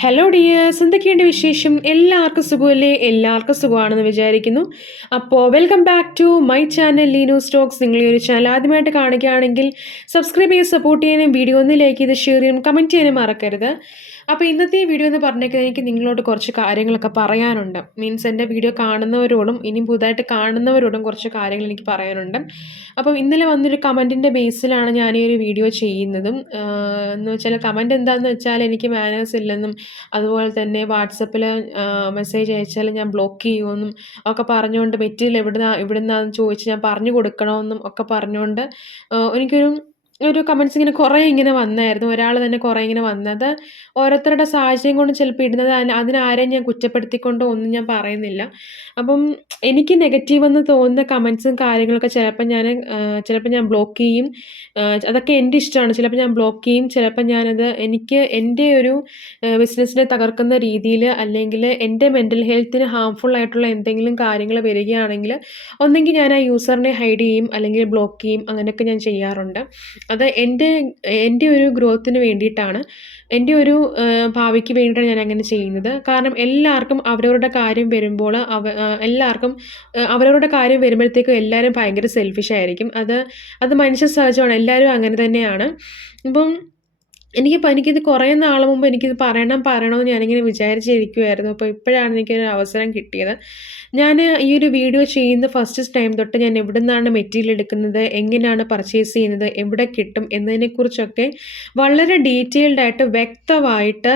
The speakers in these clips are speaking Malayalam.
ഹലോ ഡിയേഴ്സ് എന്തൊക്കെയുണ്ട് വിശേഷം? എല്ലാവർക്കും സുഖമല്ലേ? എല്ലാവർക്കും സുഖമാണെന്ന് വിചാരിക്കുന്നു. അപ്പോൾ welcome back to my channel Leenu stocks നിങ്ങൾ ഈ ഒരു ചാനൽ ആദ്യമായിട്ട് കാണുകയാണെങ്കിൽ സബ്സ്ക്രൈബ് ചെയ്ത് സപ്പോർട്ട് ചെയ്യാനും വീഡിയോ ഒന്ന് ലൈക്ക് ചെയ്ത് ഷെയർ ചെയ്യാനും കമന്റ് ചെയ്യാനും മറക്കരുത്. അപ്പോൾ ഇന്നത്തെ വീഡിയോ എന്ന് പറഞ്ഞേക്കുന്നത് എനിക്ക് നിങ്ങളോട് കുറച്ച് കാര്യങ്ങളൊക്കെ പറയാനുണ്ട്. മീൻസ് എന്റെ വീഡിയോ കാണുന്നവരോടും ഇനി പുതുതായിട്ട് കാണുന്നവരോടും കുറച്ച് കാര്യങ്ങൾ എനിക്ക് പറയാനുണ്ട്. അപ്പോൾ ഇന്നലെ വന്നൊരു കമന്റിന്റെ ബേസിലാണ് ഞാൻ ഈ ഒരു വീഡിയോ ചെയ്യുന്നതും. എന്ന് വെച്ചാൽ കമന്റ് എന്താണെന്ന് വെച്ചാൽ എനിക്ക് മാനേഴ്സ് ഇല്ലെന്നും അതുപോലെ തന്നെ വാട്സപ്പിൽ മെസ്സേജ് അയച്ചാൽ ഞാൻ ബ്ലോക്ക് ചെയ്യുമെന്നും ഒക്കെ പറഞ്ഞുകൊണ്ട് മെറ്റീരിയൽ എവിടുന്ന എവിടുന്നാന്ന് ചോദിച്ച് ഞാൻ പറഞ്ഞു കൊടുക്കണമെന്നും ഒക്കെ പറഞ്ഞുകൊണ്ട് എനിക്കൊരു ഒരു കമൻസ് ഇങ്ങനെ കുറേ ഇങ്ങനെ വന്നായിരുന്നു. ഒരാൾ തന്നെ കുറേ ഇങ്ങനെ വന്നത്. ഓരോരുത്തരുടെ സാഹചര്യം കൊണ്ട് ചിലപ്പോൾ ഇടുന്നത് അതിന് അതിനാരെയും ഞാൻ കുറ്റപ്പെടുത്തിക്കൊണ്ടോ ഒന്നും ഞാൻ പറയുന്നില്ല. അപ്പം എനിക്ക് നെഗറ്റീവ് എന്ന് തോന്നുന്ന കമൻസും കാര്യങ്ങളൊക്കെ ചിലപ്പോൾ ഞാൻ ചിലപ്പോൾ ഞാൻ ബ്ലോക്ക് ചെയ്യും. അതൊക്കെ എന്റെ ഇഷ്ടമാണ്. ചിലപ്പോൾ ഞാൻ ബ്ലോക്ക് ചെയ്യും. ചിലപ്പോൾ ഞാനത് എനിക്ക് എന്റെ ഒരു ബിസിനസ്സിനെ തകർക്കുന്ന രീതിയിൽ അല്ലെങ്കിൽ എന്റെ മെന്റൽ ഹെൽത്തിന് ഹാംഫുൾ ആയിട്ടുള്ള എന്തെങ്കിലും കാര്യങ്ങൾ വരികയാണെങ്കിൽ ഒന്നെങ്കിൽ ഞാൻ ആ യൂസറിനെ ഹൈഡ് ചെയ്യും അല്ലെങ്കിൽ ബ്ലോക്ക് ചെയ്യും. അങ്ങനെയൊക്കെ ഞാൻ ചെയ്യാറുണ്ട്. അത് എന്റെ എന്റെ ഒരു ഗ്രോത്തിന് വേണ്ടിയിട്ടാണ്. എന്റെ ഒരു ഭാവിക്ക് വേണ്ടിയിട്ടാണ് ഞാൻ അങ്ങനെ ചെയ്യുന്നത്. കാരണം എല്ലാവർക്കും അവരവരുടെ കാര്യം വരുമ്പോൾ അവ എല്ലാവർക്കും അവരവരുടെ കാര്യം വരുമ്പോഴത്തേക്കും എല്ലാവരും ഭയങ്കര സെൽഫിഷായിരിക്കും അത് അത് മനുഷ്യ സഹജമാണ്. എല്ലാവരും അങ്ങനെ തന്നെയാണ്. അപ്പം എനിക്കിപ്പോൾ എനിക്കിത് കുറേ നാൾ മുമ്പ് എനിക്കിത് പറയണം പറയണമെന്ന് ഞാനിങ്ങനെ വിചാരിച്ചിരിക്കുമായിരുന്നു അപ്പോൾ ഇപ്പോഴാണ് എനിക്കൊരു അവസരം കിട്ടിയത്. ഞാൻ ഈ ഒരു വീഡിയോ ചെയ്യുന്ന ഫസ്റ്റ് ടൈം തൊട്ട് ഞാൻ എവിടെ നിന്നാണ് മെറ്റീരിയൽ എടുക്കുന്നത് എങ്ങനെയാണ് പർച്ചേസ് ചെയ്യുന്നത് എവിടെ കിട്ടും എന്നതിനെക്കുറിച്ചൊക്കെ വളരെ ഡീറ്റെയിൽഡ് ആയിട്ട് വ്യക്തമായിട്ട്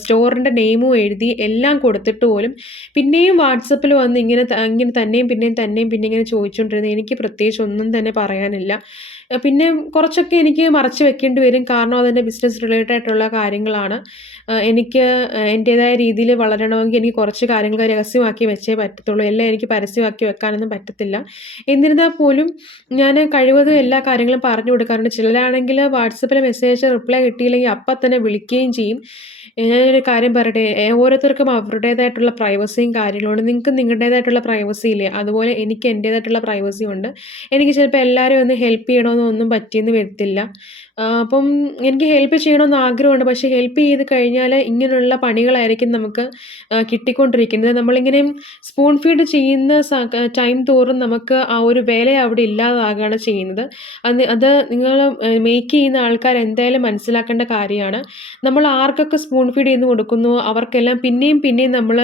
സ്റ്റോറിന്റെ നെയിമും എഴുതി എല്ലാം കൊടുത്തിട്ട് പോലും പിന്നെയും വാട്സപ്പിൽ വന്ന് ഇങ്ങനെ ഇങ്ങനെ തന്നെയും പിന്നെയും തന്നെയും പിന്നെ ഇങ്ങനെ ചോദിച്ചുകൊണ്ടിരുന്നത് എനിക്ക് പ്രത്യേകിച്ച് ഒന്നും തന്നെ പറയാനില്ല. പിന്നെ കുറച്ചൊക്കെ എനിക്ക് മറച്ചു വെക്കേണ്ടി വരും. കാരണം അതെന്റെ ബിസിനസ് റിലേറ്റഡ് ആയിട്ടുള്ള കാര്യങ്ങളാണ്. എനിക്ക് എന്റേതായ രീതിയിൽ വളരണമെങ്കിൽ എനിക്ക് കുറച്ച് കാര്യങ്ങൾ രഹസ്യമാക്കി വെച്ചേ പറ്റത്തുള്ളൂ. എല്ലാം എനിക്ക് പരസ്യമാക്കി വെക്കാനൊന്നും പറ്റത്തില്ല. എന്നിരുന്നാൽ പോലും ഞാൻ കഴിവതും എല്ലാ കാര്യങ്ങളും പറഞ്ഞു കൊടുക്കാറുണ്ട്. ചിലരാണെങ്കിൽ വാട്സപ്പിൽ മെസ്സേജ് റിപ്ലൈ കിട്ടിയില്ലെങ്കിൽ അപ്പം തന്നെ വിളിക്കുകയും ചെയ്യും. ഞാനൊരു കാര്യം പറയട്ടെ. ഓരോരുത്തർക്കും അവരുടേതായിട്ടുള്ള പ്രൈവസിയും കാര്യങ്ങളുണ്ട് നിങ്ങൾക്ക് നിങ്ങളുടേതായിട്ടുള്ള പ്രൈവസി ഇല്ലേ? അതുപോലെ എനിക്ക് എന്റേതായിട്ടുള്ള പ്രൈവസി ഉണ്ട്. എനിക്ക് ചിലപ്പോൾ എല്ലാവരും ഒന്ന് ഹെൽപ്പ് ചെയ്യണമെന്ന് ഒന്നും പറ്റിയെന്ന് വരത്തില്ല. അപ്പം എനിക്ക് ഹെൽപ്പ് ചെയ്യണമെന്ന് ആഗ്രഹമുണ്ട്. പക്ഷേ ഹെൽപ്പ് ചെയ്ത് കഴിഞ്ഞാൽ ഇങ്ങനെയുള്ള പണികളായിരിക്കും നമുക്ക് കിട്ടിക്കൊണ്ടിരിക്കുന്നത്. നമ്മളിങ്ങനെ സ്പൂൺ ഫീഡ് ചെയ്യുന്ന ടൈം തോറും നമുക്ക് ആ ഒരു വില അവിടെ ഇല്ലാതാകുകയാണ് ചെയ്യുന്നത്. അത് അത് നിങ്ങൾ മേക്ക് ചെയ്യുന്ന ആൾക്കാർ എന്തായാലും മനസ്സിലാക്കേണ്ട കാര്യമാണ്. നമ്മൾ ആർക്കൊക്കെ സ്പൂൺ ഫീഡ് ചെയ്ത് കൊടുക്കുന്നു അവർക്കെല്ലാം പിന്നെയും പിന്നെയും നമ്മൾ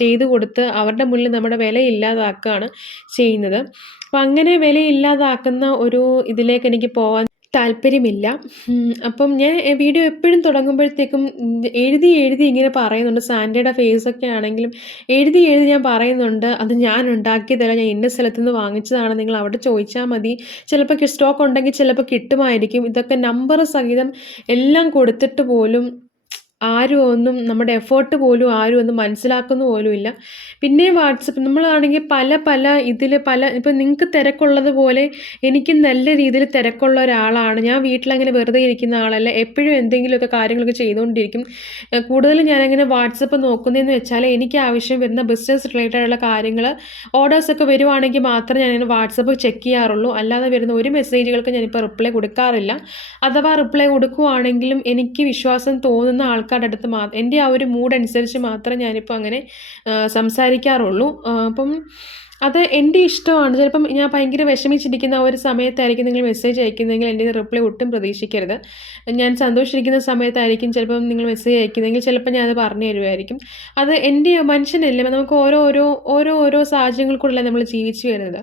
ചെയ്തു കൊടുത്ത് അവരുടെ മുന്നിൽ നമ്മുടെ വില ഇല്ലാതാക്കുകയാണ് ചെയ്യുന്നത്. അപ്പം അങ്ങനെ വില ഇല്ലാതാക്കുന്ന ഒരു ഇതിലേക്ക് എനിക്ക് പോകാൻ താല്പര്യമില്ല. അപ്പം ഞാൻ വീഡിയോ എപ്പോഴും തുടങ്ങുമ്പോഴത്തേക്കും എഴുതി എഴുതി ഇങ്ങനെ പറയുന്നുണ്ട്. സാൻഡേഡ് ഫേസ് ഒക്കെ ആണെങ്കിലും എഴുതി എഴുതി ഞാൻ പറയുന്നുണ്ട്. അത് ഞാൻ ഉണ്ടാക്കിയതല്ല. ഞാൻ ഇന്ന സ്ഥലത്ത് നിന്ന് വാങ്ങിച്ചതാണ്. നിങ്ങൾ അവിടെ ചോദിച്ചാൽ മതി. ചിലപ്പോൾ സ്റ്റോക്ക് ഉണ്ടെങ്കിൽ ചിലപ്പോൾ കിട്ടുമായിരിക്കും. ഇതൊക്കെ നമ്പർ സഹിതം എല്ലാം കൊടുത്തിട്ട് പോലും ആരും ഒന്നും നമ്മുടെ എഫേർട്ട് പോലും ആരും ഒന്നും മനസ്സിലാക്കുന്നു പോലുമില്ല പിന്നെ വാട്സപ്പ് നമ്മളാണെങ്കിൽ പല പല ഇതിൽ പല ഇപ്പം നിങ്ങൾക്ക് തിരക്കുള്ളത് പോലെ എനിക്ക് നല്ല രീതിയിൽ തിരക്കുള്ള ഒരാളാണ്. ഞാൻ വീട്ടിലങ്ങനെ വെറുതെ ഇരിക്കുന്ന ആളല്ല. എപ്പോഴും എന്തെങ്കിലുമൊക്കെ കാര്യങ്ങളൊക്കെ ചെയ്തുകൊണ്ടിരിക്കും. കൂടുതലും ഞാനങ്ങനെ വാട്സപ്പ് നോക്കുന്നതെന്ന് വെച്ചാൽ എനിക്ക് ആവശ്യം വരുന്ന ബിസിനസ് റിലേറ്റഡ് ആയിട്ടുള്ള കാര്യങ്ങൾ ഓർഡേഴ്സൊക്കെ വരുവാണെങ്കിൽ മാത്രമേ ഞാനിങ്ങനെ വാട്സപ്പ് ചെക്ക് ചെയ്യാറുള്ളൂ. അല്ലാതെ വരുന്ന ഒരു മെസ്സേജുകൾക്ക് ഞാനിപ്പോൾ റിപ്ലൈ കൊടുക്കാറില്ല. അഥവാ റിപ്ലൈ കൊടുക്കുവാണെങ്കിലും എനിക്ക് വിശ്വാസം തോന്നുന്ന ആൾക്കാരുടെ അടുത്ത് മാ എന്റെ ആ ഒരു മൂഡ് അനുസരിച്ച് മാത്രമേ ഞാനിപ്പോൾ അങ്ങനെ സംസാരിക്കാറുള്ളൂ. അപ്പം അത് എന്റെ ഇഷ്ടമാണ്. ചിലപ്പം ഞാൻ ഭയങ്കര വിഷമിച്ചിരിക്കുന്ന ആ ഒരു സമയത്തായിരിക്കും നിങ്ങൾ മെസ്സേജ് അയക്കുന്നതെങ്കിൽ എന്റെ റിപ്ലൈ ഒട്ടും പ്രതീക്ഷിക്കരുത്. ഞാൻ സന്തോഷിച്ചിരിക്കുന്ന സമയത്തായിരിക്കും ചിലപ്പം നിങ്ങൾ മെസ്സേജ് അയക്കുന്നതെങ്കിൽ ചിലപ്പോൾ ഞാൻ അത് പറഞ്ഞു തരുമായിരിക്കും. അത് എന്റെ മനുഷ്യനല്ലേ നമുക്ക് ഓരോ ഓരോ ഓരോ ഓരോ സാഹചര്യങ്ങൾക്കുള്ള നമ്മൾ ജീവിച്ചു വരുന്നത്.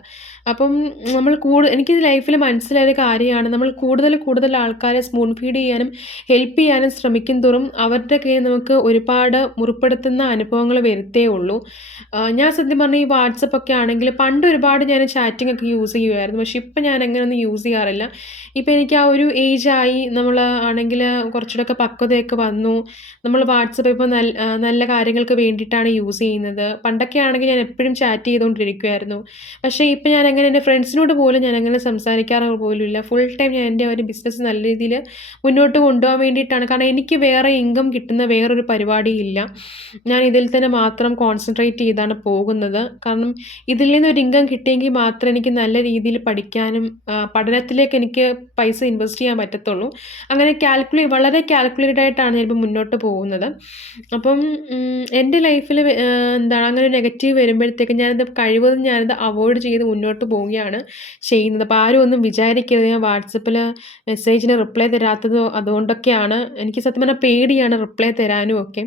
അപ്പം നമ്മൾ കൂടുതൽ എനിക്ക് ലൈഫിൽ മനസ്സിലായ കാര്യമാണ്. നമ്മൾ കൂടുതൽ കൂടുതൽ ആൾക്കാരെ സ്പൂൺ ഫീഡ് ചെയ്യാനും ഹെൽപ്പ് ചെയ്യാനും ശ്രമിക്കും തോറും അവരുടെ കയ്യിൽ നമുക്ക് ഒരുപാട് മുറിപ്പെടുത്തുന്ന അനുഭവങ്ങൾ വരുത്തേ ഉള്ളൂ. ഞാൻ സത്യം പറഞ്ഞാൽ ഈ വാട്സപ്പൊക്കെ ആണെങ്കിൽ പണ്ട് ഒരുപാട് ഞാൻ ചാറ്റിംഗ് ഒക്കെ യൂസ് ചെയ്യുമായിരുന്നു പക്ഷേ ഇപ്പം ഞാൻ അങ്ങനെയൊന്നും യൂസ് ചെയ്യാറില്ല. ഇപ്പം എനിക്ക് ആ ഒരു ഏജ് ആയി നമ്മൾ ആണെങ്കിൽ കുറച്ചുകൂടെയൊക്കെ പക്വതയൊക്കെ വന്നു. നമ്മൾ വാട്സപ്പ് ഇപ്പോൾ നല്ല നല്ല കാര്യങ്ങൾക്ക് വേണ്ടിയിട്ടാണ് യൂസ് ചെയ്യുന്നത്. പണ്ടൊക്കെ ആണെങ്കിൽ ഞാൻ എപ്പോഴും ചാറ്റ് ചെയ്തുകൊണ്ടിരിക്കുമായിരുന്നു പക്ഷേ ഇപ്പം ഞാൻ അങ്ങനെ എന്റെ ഫ്രണ്ട്സിനോട് പോലും ഞാൻ അങ്ങനെ സംസാരിക്കാറ് പോലുമില്ല. ഫുൾ ടൈം ഞാൻ എന്റെ ഒരു ബിസിനസ് നല്ല രീതിയിൽ മുന്നോട്ട് കൊണ്ടുപോകാൻ വേണ്ടിയിട്ടാണ്. കാരണം എനിക്ക് വേറെ ഇൻകം കിട്ടുന്ന വേറൊരു പരിപാടിയില്ല. ഞാൻ ഇതിൽ തന്നെ മാത്രം കോൺസെൻട്രേറ്റ് ചെയ്താണ് പോകുന്നത്. കാരണം ഇതിൽ നിന്ന് ഒരു ഇൻകം കിട്ടിയെങ്കിൽ മാത്രമേ എനിക്ക് നല്ല രീതിയിൽ പഠിക്കാനും പഠനത്തിലേക്ക് എനിക്ക് പൈസ ഇൻവെസ്റ്റ് ചെയ്യാൻ പറ്റത്തുള്ളൂ. അങ്ങനെ കാൽക്കുലേ വളരെ കാൽക്കുലേറ്റഡ് ആയിട്ടാണ് ഞാനിപ്പോൾ മുന്നോട്ട് പോകുന്നത്. അപ്പം എന്റെ ലൈഫിൽ എന്താണ് അങ്ങനെ നെഗറ്റീവ് വരുമ്പോഴത്തേക്ക് ഞാനത് കഴിവതും ഞാനത് അവോയ്ഡ് ചെയ്ത് മുന്നോട്ട് പോവുകയാണ് ചെയ്യുന്നത്. അപ്പോൾ ആരും ഒന്നും വിചാരിക്കരുത്. ഞാൻ വാട്സപ്പിൽ മെസ്സേജിന് റിപ്ലൈ തരാത്തത് അതുകൊണ്ടൊക്കെയാണ് എനിക്ക് സത്യം പറഞ്ഞാൽ പേടിയാണ് റിപ്ലൈ തരാനും ഒക്കെ.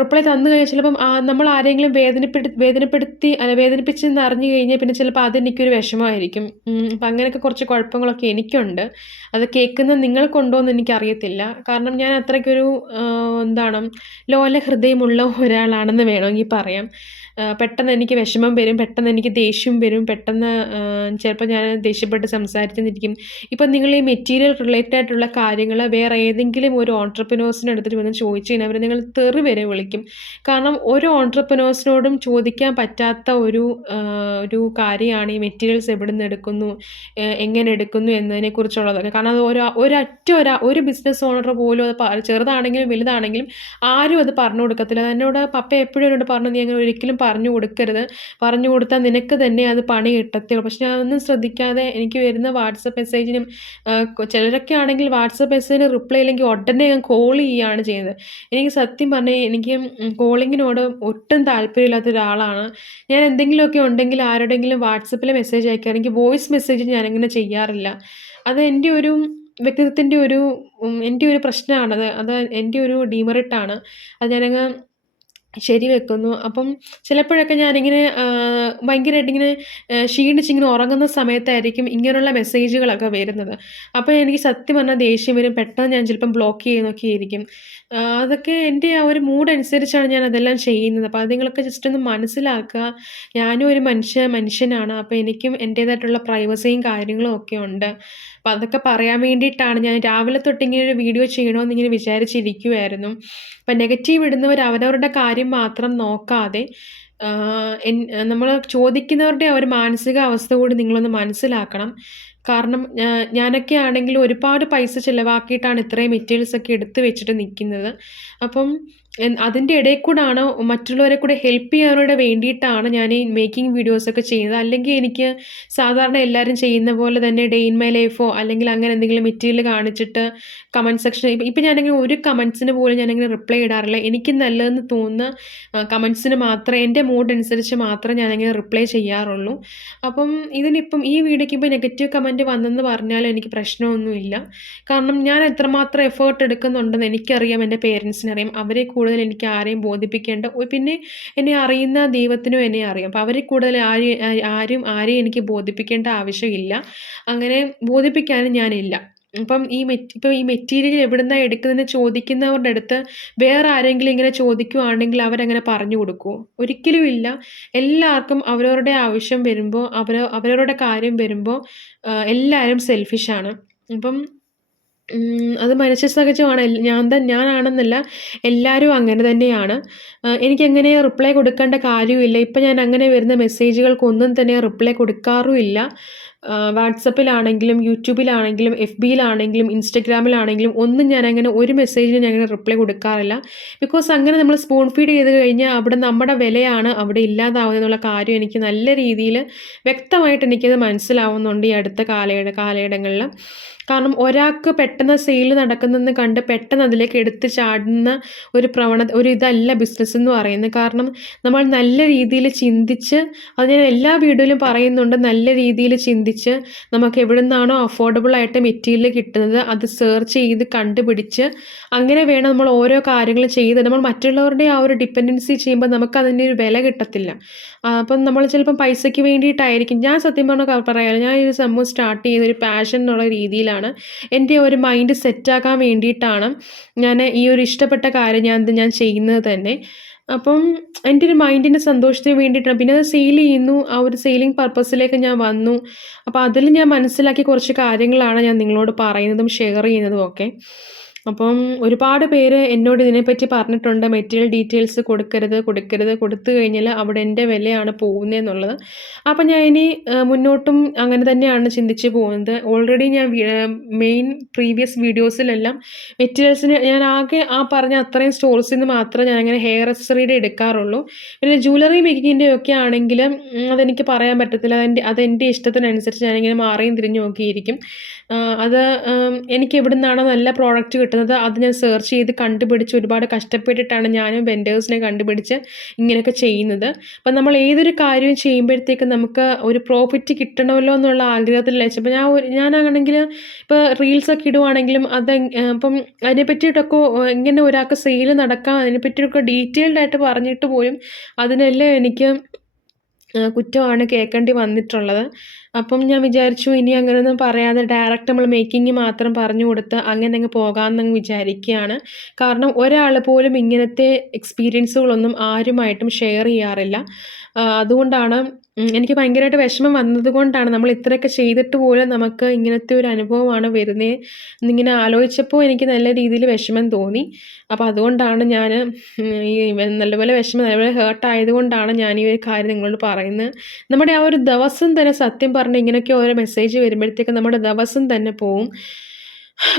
റിപ്ലൈ തന്നു കഴിഞ്ഞാൽ ചിലപ്പം നമ്മൾ ആരെങ്കിലും വേദനപ്പെടു വേദനപ്പെടുത്തി അല്ല വേദനിപ്പിച്ചെന്ന് അറിഞ്ഞു കഴിഞ്ഞാൽ പിന്നെ ചിലപ്പോൾ അതെനിക്കൊരു വിഷമമായിരിക്കും. അപ്പം അങ്ങനെയൊക്കെ കുറച്ച് കുഴപ്പങ്ങളൊക്കെ എനിക്കുണ്ട്. അത് കേൾക്കുന്ന നിങ്ങൾക്കുണ്ടോ എന്ന് എനിക്കറിയത്തില്ല. കാരണം ഞാൻ അത്രയ്ക്കൊരു എന്താണ് ലോല ഹൃദയമുള്ള ഒരാളാണെന്ന് വേണമെങ്കിൽ പറയാം. പെട്ടെന്ന് എനിക്ക് വിഷമം വരും പെട്ടെന്ന് എനിക്ക് ദേഷ്യം വരും പെട്ടെന്ന് ചിലപ്പോൾ ഞാൻ ദേഷ്യപ്പെട്ട് സംസാരിച്ചെന്നിരിക്കും. ഇപ്പം നിങ്ങൾ ഈ മെറ്റീരിയൽ റിലേറ്റഡ് ആയിട്ടുള്ള കാര്യങ്ങൾ വേറെ ഏതെങ്കിലും ഒരു ഓൺട്രപ്രനേഴ്സിന് എടുത്തിട്ട് വന്ന് ചോദിച്ചു കഴിഞ്ഞാൽ അവർ നിങ്ങൾ തെറി വരെ വിളിക്കും. കാരണം ഒരു ഓൺട്രപ്രനേഴ്സിനോടും ചോദിക്കാൻ പറ്റാത്ത ഒരു ഒരു കാര്യമാണ് ഈ മെറ്റീരിയൽസ് എവിടെ നിന്ന് എടുക്കുന്നു എങ്ങനെ എടുക്കുന്നു എന്നതിനെക്കുറിച്ചുള്ളതൊക്കെ. കാരണം അത് ഒരു ഒരൊറ്റ ഒരാ ഒരു ബിസിനസ് ഓണർ പോലും അത് ചെറുതാണെങ്കിലും വലുതാണെങ്കിലും ആരും അത് പറഞ്ഞു കൊടുക്കത്തില്ല. എന്നോട് പപ്പ എപ്പോഴും എന്നോട് പറഞ്ഞു നീ അങ്ങനെ ഒരിക്കലും പറഞ്ഞു കൊടുക്കരുത്. പറഞ്ഞു കൊടുത്താൽ നിനക്ക് തന്നെ അത് പണി കിട്ടത്തുള്ളൂ. പക്ഷെ ഞാനൊന്നും ശ്രദ്ധിക്കാതെ എനിക്ക് വരുന്ന വാട്സപ്പ് മെസ്സേജിനും ചിലരൊക്കെ ആണെങ്കിൽ വാട്സപ്പ് മെസ്സേജിന് റിപ്ലൈ ഇല്ലെങ്കിൽ ഉടനെ ഞാൻ കോൾ ചെയ്യുകയാണ് ചെയ്യുന്നത്. എനിക്ക് സത്യം പറഞ്ഞാൽ എനിക്ക് കോളിങ്ങിനോട് ഒട്ടും താല്പര്യമില്ലാത്ത ഒരാളാണ്. ഞാൻ എന്തെങ്കിലുമൊക്കെ ഉണ്ടെങ്കിൽ ആരോടെങ്കിലും വാട്സപ്പിൽ മെസ്സേജ് അയക്കാറ് എനിക്ക് വോയിസ് മെസ്സേജ് ഞാനങ്ങനെ ചെയ്യാറില്ല. അത് എന്റെ ഒരു വ്യക്തിത്വത്തിന്റെ ഒരു എന്റെ ഒരു പ്രശ്നമാണത് അത് എന്റെ ഒരു ഡീമെറിറ്റാണ് അത് ഞാനങ്ങ് ശരി വെക്കുന്നു അപ്പം ചിലപ്പോഴൊക്കെ ഞാനിങ്ങനെ ഭയങ്കരമായിട്ട് ഇങ്ങനെ ക്ഷീണിച്ചിങ്ങനെ ഉറങ്ങുന്ന സമയത്തായിരിക്കും ഇങ്ങനെയുള്ള മെസ്സേജുകളൊക്കെ വരുന്നത്. അപ്പോൾ എനിക്ക് സത്യം പറഞ്ഞാൽ ദേഷ്യം വരും. പെട്ടെന്ന് ഞാൻ ചിലപ്പം ബ്ലോക്ക് ചെയ്യുന്നൊക്കെ ആയിരിക്കും. അതൊക്കെ എന്റെ ആ ഒരു മൂഡ് അനുസരിച്ചാണ് ഞാൻ അതെല്ലാം ചെയ്യുന്നത്. അപ്പോൾ അത് നിങ്ങളൊക്കെ ജസ്റ്റ് ഒന്ന് മനസ്സിലാക്കുക. ഞാനും ഒരു മനുഷ്യ മനുഷ്യനാണ്. അപ്പോൾ എനിക്കും എന്റേതായിട്ടുള്ള പ്രൈവസിയും കാര്യങ്ങളും ഒക്കെ ഉണ്ട്. അപ്പോൾ അതൊക്കെ പറയാൻ വേണ്ടിയിട്ടാണ് ഞാൻ രാവിലെ തൊട്ട് ഇങ്ങനെ ഒരു വീഡിയോ ചെയ്യണമെന്ന് ഇങ്ങനെ വിചാരിച്ചിരിക്കുമായിരുന്നു അപ്പം നെഗറ്റീവ് ഇടുന്നവർ അവരവരുടെ കാര്യം മാത്രം നോക്കാതെ നമ്മൾ ചോദിക്കുന്നവരുടെ ഒരു മാനസിക അവസ്ഥ കൂടി നിങ്ങളൊന്ന് മനസ്സിലാക്കണം. കാരണം ഞാനൊക്കെ ആണെങ്കിൽ ഒരുപാട് പൈസ ചിലവാക്കിയിട്ടാണ് ഇത്രയും മെറ്റീരിയൽസ് ഒക്കെ എടുത്തു വെച്ചിട്ട് നിൽക്കുന്നത് അപ്പം അതിന്റെ ഇടയിൽ കൂടാണ് മറ്റുള്ളവരെ കൂടെ ഹെൽപ്പ് ചെയ്യാനോടെ വേണ്ടിയിട്ടാണ് ഞാൻ ഈ മേക്കിംഗ് വീഡിയോസൊക്കെ ചെയ്യുന്നത്? അല്ലെങ്കിൽ എനിക്ക് സാധാരണ എല്ലാവരും ചെയ്യുന്ന പോലെ തന്നെ ഡേ ഇൻ മൈ ലൈഫോ അല്ലെങ്കിൽ അങ്ങനെ എന്തെങ്കിലും മെറ്റീരിയൽ കാണിച്ചിട്ട് കമന്റ് സെക്ഷൻ ഇപ്പം ഇപ്പം ഞാനെങ്കിൽ ഒരു കമൻസിന് പോലും ഞാനങ്ങനെ റിപ്ലൈ ഇടാറില്ല. എനിക്ക് നല്ലതെന്ന് തോന്നുന്ന കമൻസിന് മാത്രമേ എന്റെ മൂഡ് അനുസരിച്ച് മാത്രമേ ഞാനങ്ങനെ റിപ്ലൈ ചെയ്യാറുള്ളൂ. അപ്പം ഇതിനിപ്പം ഈ വീഡിയോയ്ക്ക് ഇപ്പോൾ നെഗറ്റീവ് കമന്റ് വന്നെന്ന് പറഞ്ഞാലും എനിക്ക് പ്രശ്നമൊന്നുമില്ല. കാരണം ഞാൻ എത്രമാത്രം എഫേർട്ട് എടുക്കുന്നുണ്ടെന്ന് എനിക്കറിയാം എന്റെ പേരൻസിനറിയാം അവരെ കൂടുതൽ എനിക്ക് ആരെയും ബോധിപ്പിക്കേണ്ട പിന്നെ എന്നെ അറിയുന്ന ദൈവത്തിനും എന്നെ അറിയാം. അപ്പോൾ അവരെ കൂടുതൽ ആരും ആരും ആരെയും എനിക്ക് ബോധിപ്പിക്കേണ്ട ആവശ്യമില്ല. അങ്ങനെ ബോധിപ്പിക്കാനും ഞാനില്ല. അപ്പം ഈ മെറ്റ് ഇപ്പം ഈ മെറ്റീരിയൽ എവിടുന്നാണ് എടുക്കുന്നതെന്ന് ചോദിക്കുന്നവരുടെ അടുത്ത് വേറെ ആരെങ്കിലും ഇങ്ങനെ ചോദിക്കുവാണെങ്കിൽ അവരങ്ങനെ പറഞ്ഞു കൊടുക്കുമോ ഒരിക്കലും ഇല്ല. എല്ലാവർക്കും അവരവരുടെ ആവശ്യം വരുമ്പോൾ അവർ അവരവരുടെ കാര്യം വരുമ്പോൾ എല്ലാവരും സെൽഫിഷാണ് അപ്പം അത് മനുഷ്യ സഹജമാണ്. ഞാൻ തന്നെ ഞാനാണെന്നല്ല എല്ലാവരും അങ്ങനെ തന്നെയാണ്. എനിക്കങ്ങനെ റിപ്ലൈ കൊടുക്കേണ്ട കാര്യമില്ല ഇപ്പം ഞാൻ അങ്ങനെ വരുന്ന മെസ്സേജുകൾക്കൊന്നും തന്നെ റിപ്ലൈ കൊടുക്കാറുമില്ല. വാട്സപ്പിലാണെങ്കിലും യൂട്യൂബിലാണെങ്കിലും എഫ് ബിയിലാണെങ്കിലും ഇൻസ്റ്റഗ്രാമിലാണെങ്കിലും ഒന്നും ഞാൻ അങ്ങനെ ഒരു മെസ്സേജിന് ഞാൻ അങ്ങനെ റിപ്ലൈ കൊടുക്കാറില്ല. ബിക്കോസ് അങ്ങനെ നമ്മൾ സ്പൂൺ ഫീഡ് ചെയ്ത് കഴിഞ്ഞാൽ അവിടെ നമ്മുടെ വിലയാണ് അവിടെ ഇല്ലാതാവുന്നത് എന്നുള്ള കാര്യം എനിക്ക് നല്ല രീതിയിൽ വ്യക്തമായിട്ട് എനിക്കത് മനസ്സിലാവുന്നുണ്ട് ഈ അടുത്ത കാലയട കാലയിടങ്ങളിൽ. കാരണം ഒരാൾക്ക് പെട്ടെന്ന് സെയിൽ നടക്കുന്നതെന്ന് കണ്ട് പെട്ടെന്ന് അതിലേക്ക് എടുത്ത് ചാടുന്ന ഒരു പ്രവണത ഒരു ഇതല്ല ബിസിനസ് എന്ന് പറയുന്നത്. കാരണം നമ്മൾ നല്ല രീതിയിൽ ചിന്തിച്ച് അത് ഞാൻ എല്ലാ വീഡിയോയിലും പറയുന്നുണ്ട് നല്ല രീതിയിൽ ചിന്തിച്ച് നമുക്ക് എവിടെ നിന്നാണോ അഫോർഡബിൾ ആയിട്ട് മെറ്റീരിയൽ കിട്ടുന്നത് അത് സെർച്ച് ചെയ്ത് കണ്ടുപിടിച്ച് അങ്ങനെ വേണം നമ്മൾ ഓരോ കാര്യങ്ങൾ ചെയ്ത് നമ്മൾ മറ്റുള്ളവരുടെ ആ ഒരു ഡിപ്പെൻഡൻസി ചെയ്യുമ്പോൾ നമുക്ക് അതിന്റെ ഒരു വില കിട്ടത്തില്ല. അപ്പം നമ്മൾ ചിലപ്പം പൈസയ്ക്ക് വേണ്ടിയിട്ടായിരിക്കും. ഞാൻ സത്യം പറഞ്ഞാൽ പറയാം ഞാൻ ഈ സംഭവം സ്റ്റാർട്ട് ചെയ്ത ഒരു പാഷൻ എന്നുള്ള രീതിയിലാണ്. എന്റെ ഒരു മൈൻഡ് സെറ്റാക്കാൻ വേണ്ടിയിട്ടാണ് ഞാൻ ഈ ഒരു ഇഷ്ടപ്പെട്ട കാര്യം ഞാൻ ഞാൻ ചെയ്യുന്നത് തന്നെ. അപ്പം എന്റെ ഒരു മൈൻഡിന്റെ സന്തോഷത്തിന് വേണ്ടിയിട്ടാണ് പിന്നെ അത് സെയിൽ ചെയ്യുന്നു. ആ ഒരു സെയിലിംഗ് പർപ്പസിലേക്ക് ഞാൻ വന്നു. അപ്പോൾ അതിൽ ഞാൻ മനസ്സിലാക്കിയ കുറച്ച് കാര്യങ്ങളാണ് ഞാൻ നിങ്ങളോട് പറയുന്നതും ഷെയർ ചെയ്യുന്നതും ഒക്കെ. അപ്പം ഒരുപാട് പേര് എന്നോട് ഇതിനെപ്പറ്റി പറഞ്ഞിട്ടുണ്ട്. മെറ്റീരിയൽ ഡീറ്റെയിൽസ് കൊടുക്കരുത് കൊടുക്കരുത്. കൊടുത്തു കഴിഞ്ഞാൽ അവിടെ എന്റെ വിലയാണ് പോകുന്നതെന്നുള്ളത് അപ്പം ഞാൻ ഇനി മുന്നോട്ടും അങ്ങനെ തന്നെയാണ് ചിന്തിച്ച് പോകുന്നത്. ഓൾറെഡി ഞാൻ മെയിൻ പ്രീവിയസ് വീഡിയോസിലെല്ലാം മെറ്റീരിയൽസിന് ഞാൻ ആകെ ആ പറഞ്ഞ അത്രയും സ്റ്റോൾസിൽ നിന്ന് മാത്രമേ ഞാൻ അങ്ങനെ ഹെയർ അക്സറിയുടെ എടുക്കാറുള്ളൂ. പിന്നെ ജ്വല്ലറി മേക്കിങ്ങിന്റെ ഒക്കെ ആണെങ്കിൽ അതെനിക്ക് പറയാൻ പറ്റത്തില്ല. അതെന്റെ അതെന്റെ ഇഷ്ടത്തിനനുസരിച്ച് ഞാനിങ്ങനെ മാറിയും തിരിഞ്ഞു നോക്കിയിരിക്കും അത് എനിക്ക് എവിടെ നിന്നാണോ നല്ല പ്രോഡക്റ്റ് കിട്ടുന്നത് അത് ഞാൻ സെർച്ച് ചെയ്ത് കണ്ടുപിടിച്ച് ഒരുപാട് കഷ്ടപ്പെട്ടിട്ടാണ് ഞാനും വെൻഡേഴ്സിനെ കണ്ടുപിടിച്ച് ഇങ്ങനെയൊക്കെ ചെയ്യുന്നത്. അപ്പം നമ്മൾ ഏതൊരു കാര്യവും ചെയ്യുമ്പോഴത്തേക്കും നമുക്ക് ഒരു പ്രോഫിറ്റ് കിട്ടണമല്ലോ എന്നുള്ള ആഗ്രഹത്തിലല്ല അപ്പോൾ ഞാൻ ഞാനാണെങ്കിൽ ഇപ്പോൾ റീൽസൊക്കെ ഇടുവാണെങ്കിലും അത് അപ്പം അതിനെ പറ്റിയിട്ടൊക്കെ ഇങ്ങനെ ഒരാൾക്ക് സെയിൽ നടക്കാം അതിനെ പറ്റിയിട്ടൊക്കെ ഡീറ്റെയിൽഡ് ആയിട്ട് പറഞ്ഞിട്ട് പോലും അതിനെല്ലാം എനിക്ക് കുറ്റമാണ് കേൾക്കേണ്ടി വന്നിട്ടുള്ളത്. അപ്പം ഞാൻ വിചാരിച്ചു ഇനി അങ്ങനെ ഒന്നും പറയാതെ ഡയറക്റ്റ് നമ്മൾ മേക്കിംഗ് മാത്രം പറഞ്ഞു കൊടുത്ത് അങ്ങനെ അങ്ങ് പോകാമെന്നങ്ങ് വിചാരിക്കുകയാണ് കാരണം ഒരാൾ പോലും ഇങ്ങനത്തെ എക്സ്പീരിയൻസുകളൊന്നും ആരുമായിട്ടും ഷെയർ ചെയ്യാറില്ല. അതുകൊണ്ടാണ് എനിക്ക് ഭയങ്കരമായിട്ട് വിഷമം വന്നതുകൊണ്ടാണ് നമ്മൾ ഇത്രയൊക്കെ ചെയ്തിട്ട് പോലും നമുക്ക് ഇങ്ങനത്തെ ഒരു അനുഭവമാണ് വരുന്നത് എന്നിങ്ങനെ ആലോചിച്ചപ്പോൾ എനിക്ക് നല്ല രീതിയിൽ വിഷമം തോന്നി. അപ്പോൾ അതുകൊണ്ടാണ് ഞാൻ ഈ നല്ലപോലെ വിഷമം നല്ലപോലെ ഹേർട്ട് ആയതുകൊണ്ടാണ് ഞാൻ ഈ ഒരു കാര്യം നിങ്ങളോട് പറയുന്നത്. നമ്മുടെ ആ ഒരു ദിവസം തന്നെ സത്യം പറഞ്ഞ് ഇങ്ങനെയൊക്കെ ഓരോ മെസ്സേജ് വരുമ്പോഴത്തേക്ക് നമ്മുടെ ദിവസം തന്നെ പോവും.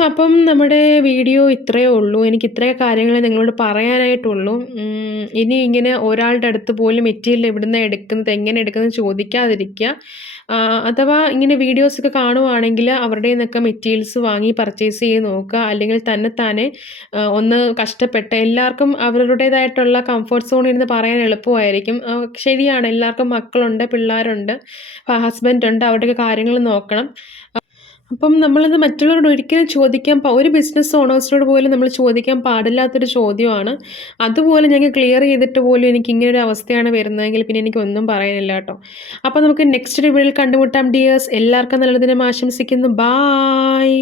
അപ്പം നമ്മുടെ വീഡിയോ ഇത്രയേ ഉള്ളൂ. എനിക്ക് ഇത്രേ കാര്യങ്ങൾ നിങ്ങളോട് പറയാനായിട്ടുള്ളൂ. ഇനി ഇങ്ങനെ ഒരാളുടെ അടുത്ത് പോലും മെറ്റീരിയൽ എവിടുന്ന് എടുക്കുന്നത് എങ്ങനെ എടുക്കുന്നത് ചോദിക്കാതിരിക്കുക. അഥവാ ഇങ്ങനെ വീഡിയോസൊക്കെ കാണുവാണെങ്കിൽ അവരുടെ നിന്നൊക്കെ മെറ്റീരിയൽസ് വാങ്ങി പർച്ചേസ് ചെയ്ത് നോക്കുക. അല്ലെങ്കിൽ തന്നെ തന്നെ ഒന്ന് കഷ്ടപ്പെട്ട് എല്ലാവർക്കും അവരുടേതായിട്ടുള്ള കംഫർട്ട് സോണിൽ ഇരുന്ന് പറയാൻ എളുപ്പമായിരിക്കും. ശരിയാണ്. എല്ലാവർക്കും മക്കളുണ്ട് പിള്ളേരുണ്ട് ഹസ്ബൻഡ് ഉണ്ട് അവരുടെയൊക്കെ കാര്യങ്ങൾ നോക്കണം. അപ്പം നമ്മളിത് മറ്റുള്ളവരോട് ഒരിക്കലും ചോദിക്കാൻ ഒരു ബിസിനസ് ഓണേഴ്സിനോട് പോലും നമ്മൾ ചോദിക്കാൻ പാടില്ലാത്തൊരു ചോദ്യമാണ്. അതുപോലെ ഞങ്ങൾ ക്ലിയർ ചെയ്തിട്ട് പോലും എനിക്ക് ഇങ്ങനെ ഒരു അവസ്ഥയാണ് വരുന്നതെങ്കിൽ പിന്നെ എനിക്ക് ഒന്നും പറയാനില്ല കേട്ടോ. അപ്പോൾ നമുക്ക് നെക്സ്റ്റ് വീഡിയോയിൽ കണ്ടുമുട്ടാം ഡിയേഴ്സ് എല്ലാവർക്കും നല്ല ദിനം ആശംസിക്കുന്നു. ബായ്